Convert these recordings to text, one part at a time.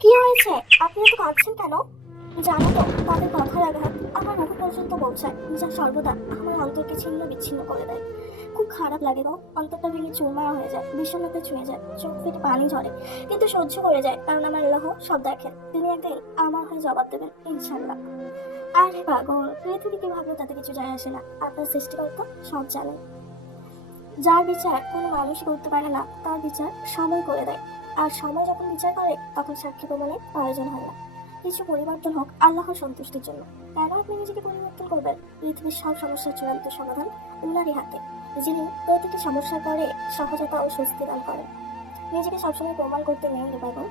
কি হয়েছে? আপনি এত কাঁদছেন কেন? জানো তো, তাদের কথার আঘাত আমার রুহ পর্যন্ত পৌঁছায়, যা সর্বদা আমার অন্তরকে ছিন্ন বিচ্ছিন্ন করে দেয়। খুব খারাপ লাগে গো, অন্তরটা ভেঙে চুরমার হয়ে যায়, বিষণ্ণতা ছুঁয়ে যায়, চোখ ফেটে পানি ঝরে। কিন্তু সহ্য করে যায়, কারণ আমার আল্লাহ সব দেখেন। তিনি একদিন আমার হয়ে জবাব দেবেন, ইনশাল্লাহ। আরে পাগল, পৃথিবী কি ভাবলো তাতে কিছু যায় আসে না। আপনার সৃষ্টিকর্তা সব জানেন। যার বিচার কোনো মানুষই করতে পারে না, তার বিচার সময় করে দেয়। আর সময় যখন বিচার করে, তখন সাক্ষী প্রমাণের প্রয়োজন হয় না। কিছু পরিবর্তন হোক আল্লাহর সন্তুষ্টির জন্য। কেন আপনি নিজেকে পরিবর্তন করবেন? পৃথিবীর সব সমস্যার চূড়ান্ত সমাধান উনারই হাতে, যিনি প্রতিটি সমস্যার পরে সহজতা ও স্বস্তি দান করেন। নিজেকে সবসময় প্রমাণ করতে নেই রে পাগল।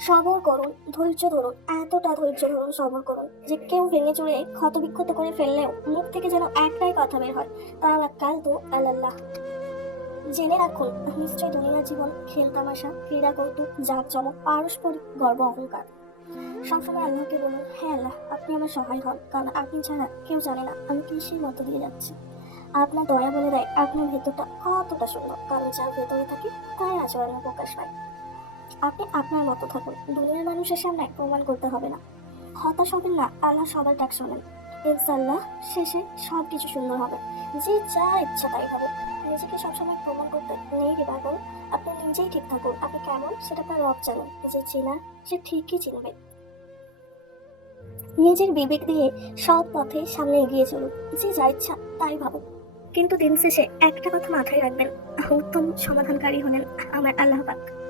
সবর করুন, ধৈর্য ধরুন, এতটা ধৈর্য ধরুন, সবর করুন যে কেউ ভেঙে চুরে ক্ষতবিক্ষত করে ফেললেও মুখ থেকে যেন একটাই কথা বের হয়, তাওয়াক্কাল তু আলাল্লাহ। জেনে রাখুন, নিশ্চয় দুনিয়ার জীবন খেল তামাশা, ক্রীড়া কৌতুক, জাঁকজমক, পারস্পরিক গর্ব অহংকার। সবসময় আল্লাহকে বলুন, হ্যাঁ আল্লাহ, আপনি আমার সহায় হন, কারণ আপনি ছাড়া কেউ জানে না আমি কিসের মতো দিয়ে যাচ্ছি। আপনার দয়া বলে দেয় আপনার ভেতরটা কতটা সুন্দর, কারণ যার ভেতরে থাকে তাই আচরণে প্রকাশ পায়। আপনি আপনার মতো থাকুন, দুনিয়ার মানুষের সামনে প্রমাণ করতে হবে না। হতাশ হবেন না, আল্লাহ সবার ডাক শোনেন। ইনশাআল্লাহ শেষে সবকিছু সুন্দর হবে। যে যা ইচ্ছা তাই হবে। নিজেকে সবসময় প্রমাণ করতে নেই রে পাগল। আপনি নিজেই ঠিক থাকুন, আপনি কেমন সেটা আপনার রব জানেন। যে চেনার সে ঠিকই চিনবে। নিজের বিবেক দিয়ে সৎ পথে সামনে এগিয়ে চলুন, যে যা ইচ্ছা তাই ভাবুন। কিন্তু দিন শেষে একটা কথা মাথায় রাখবেন, উত্তম সমাধানকারী হলেন আমার আল্লাহ পাক।